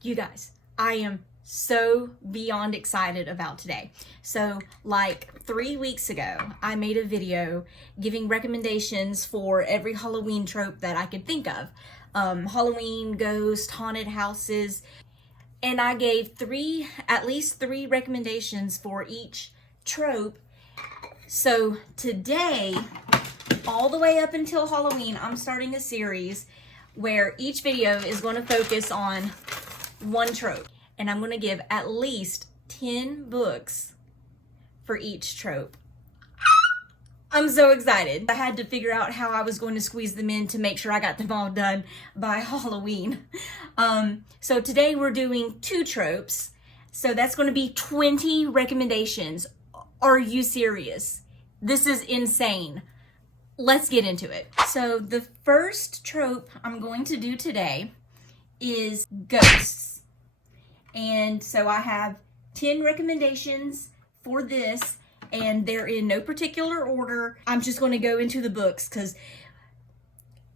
You guys, I am so beyond excited about today. So like 3 weeks ago, I made a video giving recommendations for every Halloween trope that I could think of. Halloween, ghost, haunted houses, and I gave at least three recommendations for each trope. So today, all the way up until Halloween, I'm starting a series where each video is going to focus on one trope, and I'm going to give at least 10 books for each trope. I'm so excited. I had to figure out how I was going to squeeze them in to make sure I got them all done by Halloween. So today we're doing 2 tropes, so that's going to be 20 recommendations. Are you serious? This is insane. Let's get into it. So the first trope I'm going to do today is ghosts. And so I have 10 recommendations for this, and they're in no particular order. I'm just going to go into the books because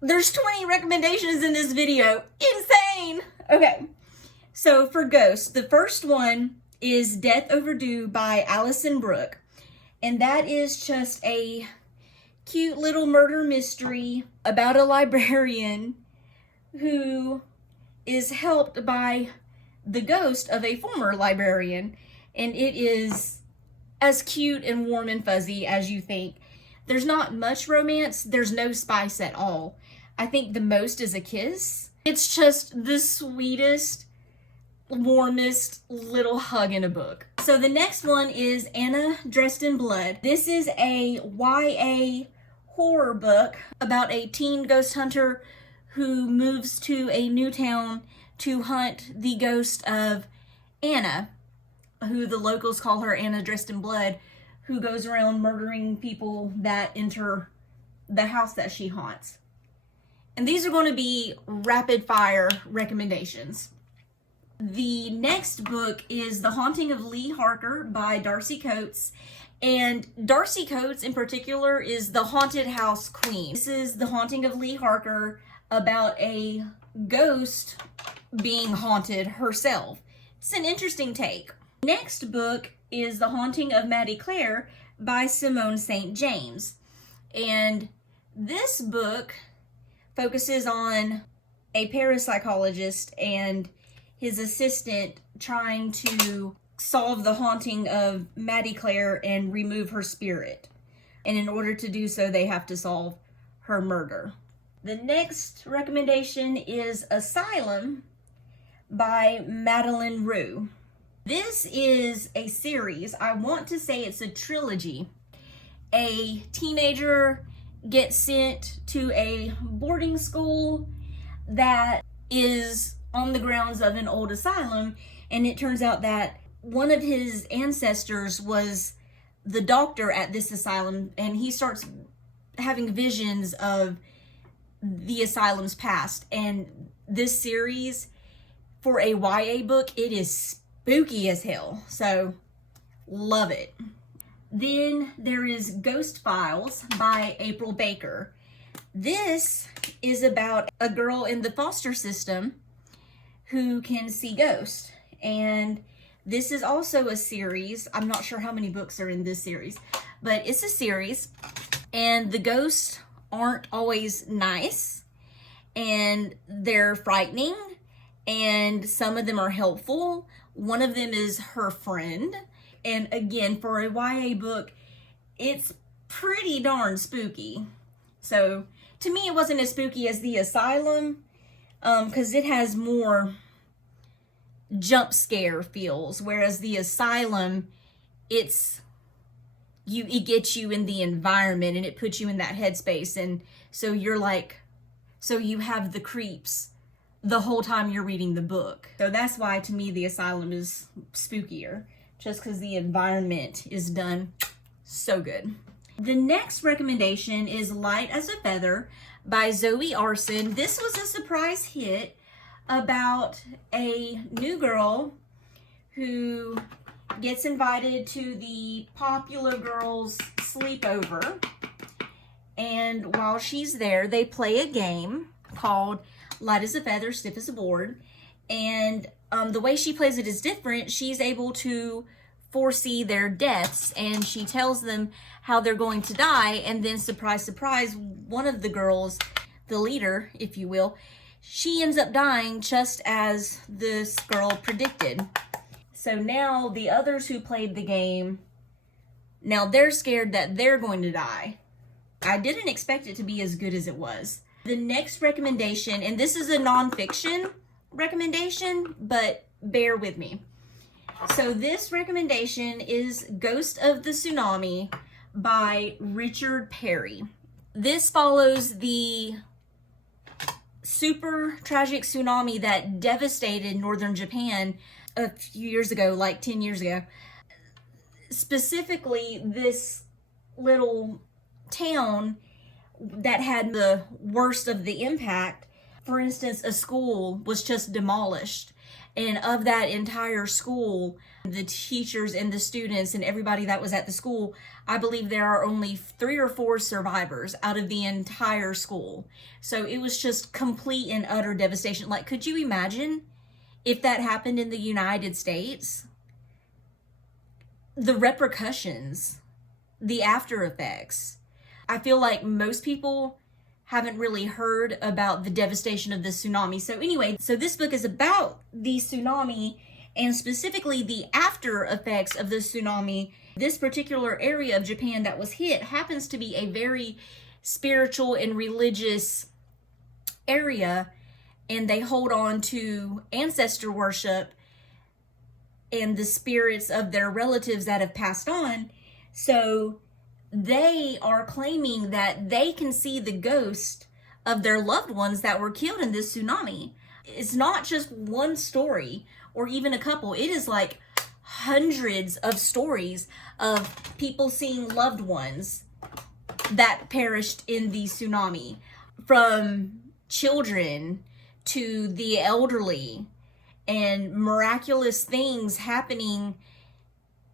there's 20 recommendations in this video. Insane! Okay, so for ghosts, the first one is Death Overdue by Alison Brooke. And that is just a cute little murder mystery about a librarian who is helped by the ghost of a former librarian, and it is as cute and warm and fuzzy as you think. There's not much romance, there's no spice at all. I think the most is a kiss. It's just the sweetest, warmest little hug in a book. So the next one is Anna Dressed in Blood. This is a YA horror book about a teen ghost hunter who moves to a new town to hunt the ghost of Anna, who the locals call her Anna Dressed in Blood, who goes around murdering people that enter the house that she haunts. And these are going to be rapid fire recommendations. The next book is The Haunting of Lee Harker by Darcy Coates. And Darcy Coates in particular is the haunted house queen. This is The Haunting of Lee Harker, about a ghost being haunted herself. It's an interesting take. Next book is The Haunting of Maddie Clare by Simone St. James. And this book focuses on a parapsychologist and his assistant trying to solve the haunting of Maddie Clare and remove her spirit. And in order to do so, they have to solve her murder. The next recommendation is Asylum by Madeline Rue. This is a series. I want to say it's a trilogy. A teenager gets sent to a boarding school that is on the grounds of an old asylum, and it turns out that one of his ancestors was the doctor at this asylum, and he starts having visions of the asylum's past. And this series, for a YA book, it is spooky as hell. So, love it. Then there is Ghost Files by April Baker. This is about a girl in the foster system who can see ghosts. And this is also a series. I'm not sure how many books are in this series, but it's a series. And the ghosts aren't always nice, and they're frightening, and some of them are helpful. One of them is her friend. And again, for a YA book, it's pretty darn spooky. So to me, it wasn't as spooky as The Asylum, because it has more jump scare feels, whereas The Asylum, it gets you in the environment and it puts you in that headspace, and so you have the creeps the whole time you're reading the book. So that's why to me The Asylum is spookier, just because the environment is done so good. The next recommendation is Light as a Feather by Zoe Arson. This was a surprise hit about a new girl who gets invited to the popular girls' sleepover, and while she's there, they play a game called Light as a Feather, Stiff as a Board, and the way she plays it is different. She's able to foresee their deaths, and she tells them how they're going to die, and then surprise, surprise, one of the girls, the leader, if you will, she ends up dying just as this girl predicted. So now the others who played the game, now they're scared that they're going to die. I didn't expect it to be as good as it was. The next recommendation, and this is a nonfiction recommendation, but bear with me. So this recommendation is Ghost of the Tsunami by Richard Perry. This follows the super tragic tsunami that devastated northern Japan a few years ago, like 10 years ago. Specifically, this little town that had the worst of the impact. For instance, a school was just demolished, and of that entire school, the teachers and the students and everybody that was at the school, I believe there are only 3 or 4 survivors out of the entire school. So it was just complete and utter devastation. Like, could you imagine if that happened in the United States? The repercussions, the after effects. I feel like most people haven't really heard about the devastation of the tsunami. So anyway, so this book is about the tsunami and specifically the after effects of the tsunami. This particular area of Japan that was hit happens to be a very spiritual and religious area, and they hold on to ancestor worship and the spirits of their relatives that have passed on. So they are claiming that they can see the ghost of their loved ones that were killed in this tsunami. It's not just one story or even a couple. It is like hundreds of stories of people seeing loved ones that perished in the tsunami, from children to the elderly, and miraculous things happening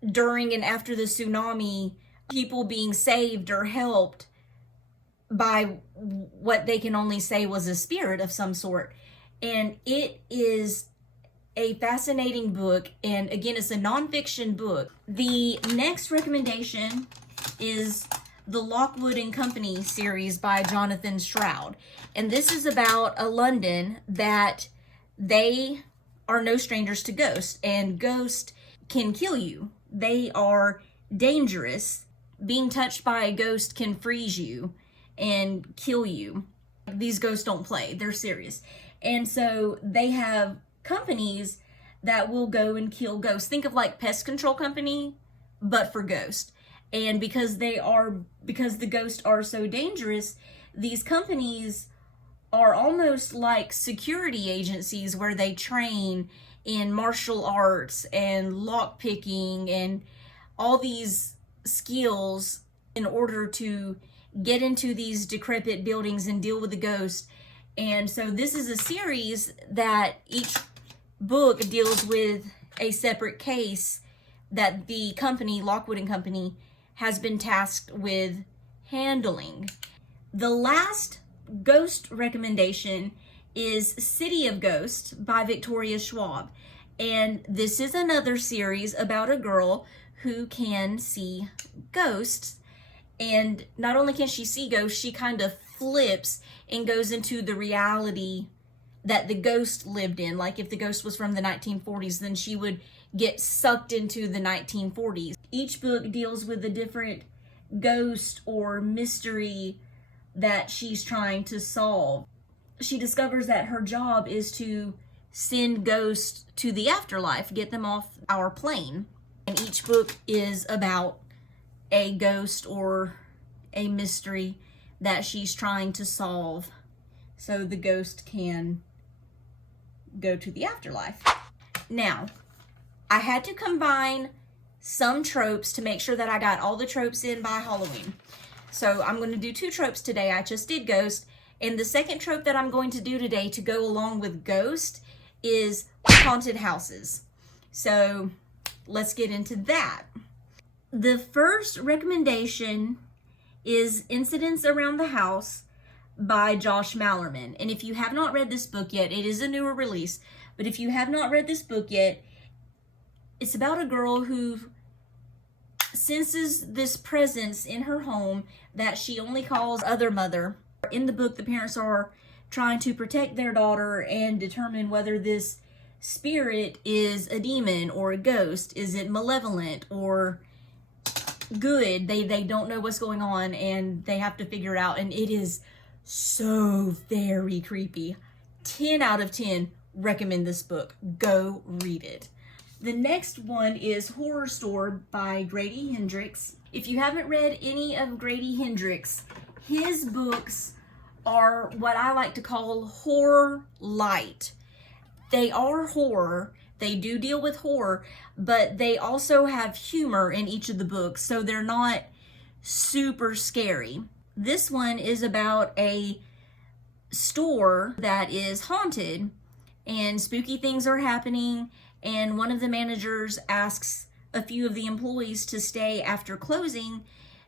during and after the tsunami, people being saved or helped by what they can only say was a spirit of some sort. And it is a fascinating book, and again, it's a nonfiction book. The next recommendation is the Lockwood and Company series by Jonathan Stroud. And this is about a London that they are no strangers to ghosts, and ghosts can kill you. They are dangerous. Being touched by a ghost can freeze you and kill you. These ghosts don't play, they're serious. And so they have companies that will go and kill ghosts. Think of like pest control company, but for ghosts. And because the ghosts are so dangerous, these companies are almost like security agencies where they train in martial arts and lock picking and all these skills in order to get into these decrepit buildings and deal with the ghost. And so this is a series that each book deals with a separate case that the company, Lockwood and Company, has been tasked with handling. The last ghost recommendation is City of Ghosts by Victoria Schwab. And this is another series about a girl who can see ghosts. And not only can she see ghosts, she kind of flips and goes into the reality that the ghost lived in. Like if the ghost was from the 1940s, then she would get sucked into the 1940s. Each book deals with a different ghost or mystery that she's trying to solve. She discovers that her job is to send ghosts to the afterlife, get them off our plane. And each book is about a ghost or a mystery that she's trying to solve so the ghost can go to the afterlife. Now, I had to combine some tropes to make sure that I got all the tropes in by Halloween. So I'm going to do 2 tropes today. I just did ghost. And the second trope that I'm going to do today to go along with ghost is haunted houses. So let's get into that. The first recommendation is Incidents Around the House by Josh Mallerman. And if you have not read this book yet, it is a newer release, But if you have not read this book yet, it's about a girl who senses this presence in her home that she only calls other mother. In the book, the parents are trying to protect their daughter and determine whether this spirit is a demon or a ghost. Is it malevolent or good? They don't know what's going on, and they have to figure it out, and it is so very creepy. 10 out of 10 recommend this book. Go read it. The next one is Horror Store by Grady Hendrix. If you haven't read any of Grady Hendrix, his books are what I like to call horror light. They are horror. They do deal with horror, but they also have humor in each of the books, so they're not super scary. This one is about a store that is haunted and spooky things are happening, and one of the managers asks a few of the employees to stay after closing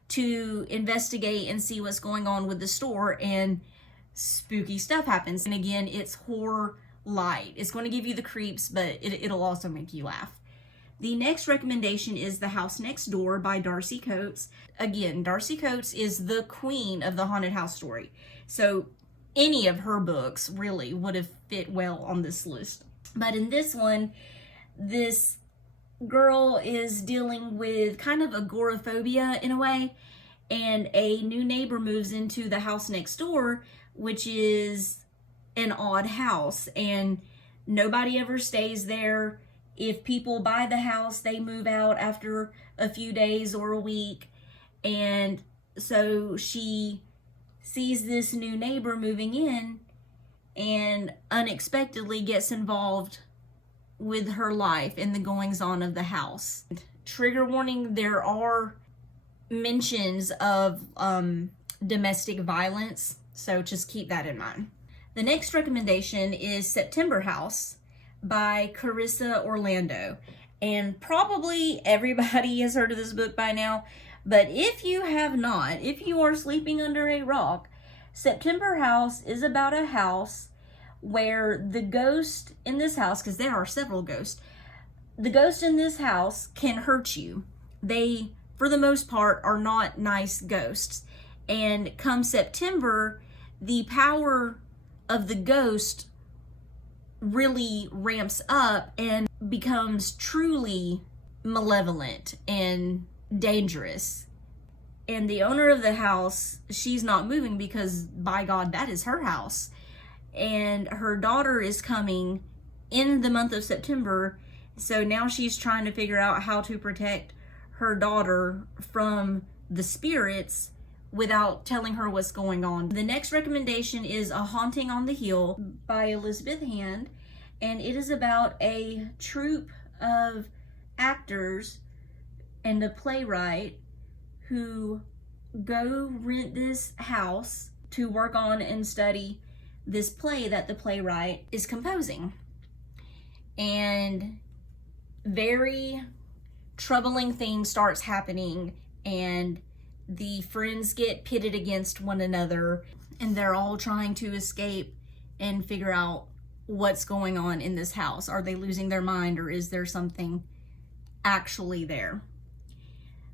to investigate and see what's going on with the store, and spooky stuff happens. And again, it's horror light. It's going to give you the creeps, but it'll also make you laugh. The next recommendation is The House Next Door by Darcy Coates. Again, Darcy Coates is the queen of the haunted house story, so any of her books really would have fit well on this list. But in this one, this girl is dealing with kind of agoraphobia in a way, and a new neighbor moves into the house next door, which is an odd house, and nobody ever stays there. If people buy the house, they move out after a few days or a week. And so she sees this new neighbor moving in and unexpectedly gets involved with her life and the goings on of the house. Trigger warning, there are mentions of domestic violence, so just keep that in mind. The next recommendation is September House by Carissa Orlando. And probably everybody has heard of this book by now, but if you have not, if you are sleeping under a rock, September House is about a house where the ghost in this house, because there are several ghosts, the ghost in this house can hurt you. They, for the most part, are not nice ghosts. And come September, the power of the ghost really ramps up and becomes truly malevolent and dangerous. And the owner of the house, she's not moving because, by God, that is her house. And her daughter is coming in the month of September, so now she's trying to figure out how to protect her daughter from the spirits without telling her what's going on. The next recommendation is A Haunting on the Hill by Elizabeth Hand, and it is about a troupe of actors and a playwright who go rent this house to work on and study this play that the playwright is composing. And very troubling things starts happening, and the friends get pitted against one another, and they're all trying to escape and figure out what's going on in this house. Are they losing their mind, or is there something actually there?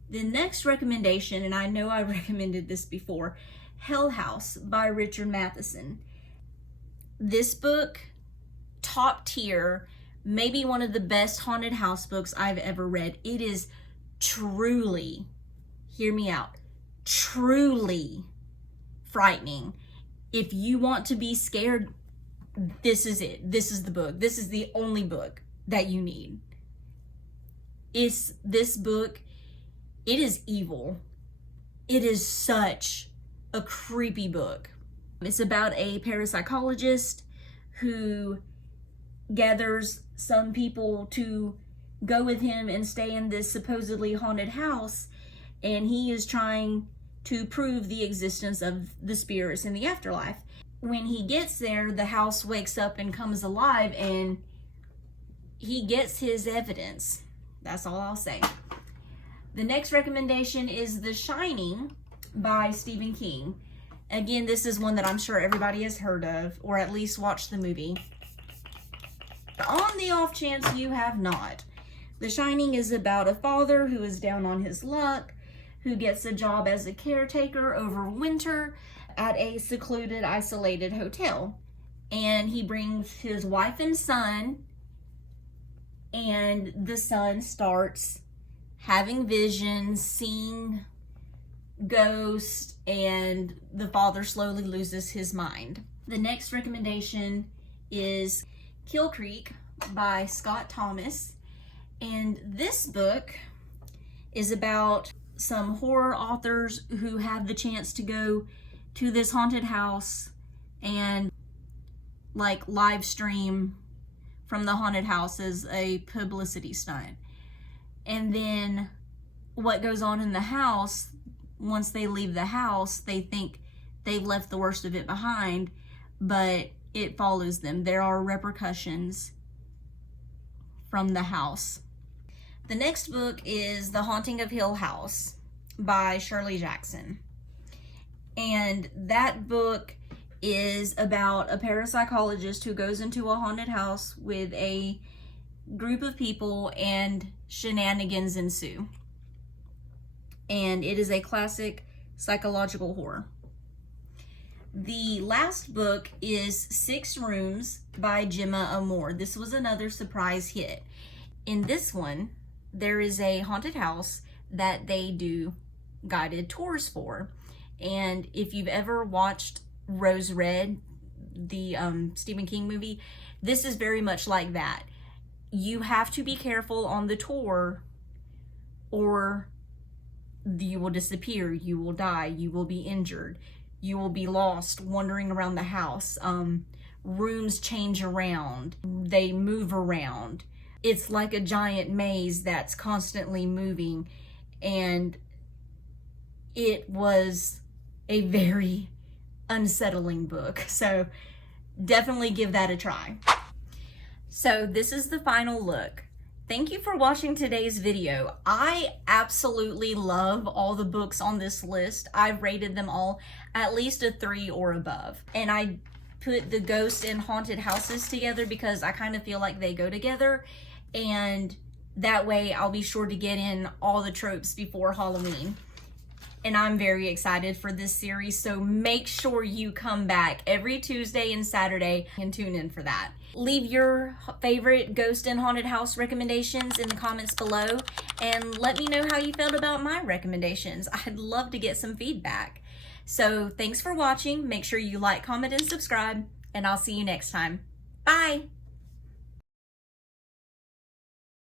The next recommendation, and I know I recommended this before, Hell House by Richard Matheson. This book, top tier, maybe one of the best haunted house books I've ever read. It is truly, hear me out, truly frightening. If you want to be scared, this is it. This is the book. This is the only book that you need. This book, it is evil. It is such a creepy book. It's about a parapsychologist who gathers some people to go with him and stay in this supposedly haunted house, and he is trying to prove the existence of the spirits in the afterlife. When he gets there, the house wakes up and comes alive, and he gets his evidence. That's all I'll say. The next recommendation is The Shining by Stephen King. Again, this is one that I'm sure everybody has heard of, or at least watched the movie. on the off chance you have not. The Shining is about a father who is down on his luck, who gets a job as a caretaker over winter at a secluded, isolated hotel. And he brings his wife and son, and the son starts having visions, seeing ghosts, and the father slowly loses his mind. The next recommendation is Kill Creek by Scott Thomas. And this book is about some horror authors who have the chance to go to this haunted house and like live stream from the haunted house as a publicity stunt. And then what goes on in the house, once they leave the house, they think they've left the worst of it behind, but it follows them. There are repercussions from the house. The next book is The Haunting of Hill House by Shirley Jackson. And that book is about a parapsychologist who goes into a haunted house with a group of people and shenanigans ensue. And it is a classic psychological horror. The last book is 6 Rooms by Gemma Amor. This was another surprise hit. In this one, there is a haunted house that they do guided tours for. And if you've ever watched Rose Red, the Stephen King movie, this is very much like that. You have to be careful on the tour or you will disappear, you will die, you will be injured, you will be lost wandering around the house. Rooms change around, they move around. It's like a giant maze that's constantly moving, and it was a very unsettling book. So definitely give that a try. So this is the final look. Thank you for watching today's video. I absolutely love all the books on this list. I've rated them all at least a 3 or above. And I put the ghost and haunted houses together because I kind of feel like they go together. And that way I'll be sure to get in all the tropes before Halloween. And I'm very excited for this series, so make sure you come back every Tuesday and Saturday and tune in for that. Leave your favorite ghost and haunted house recommendations in the comments below, and let me know how you felt about my recommendations. I'd love to get some feedback. So thanks for watching. Make sure you like, comment, and subscribe, and I'll see you next time. Bye!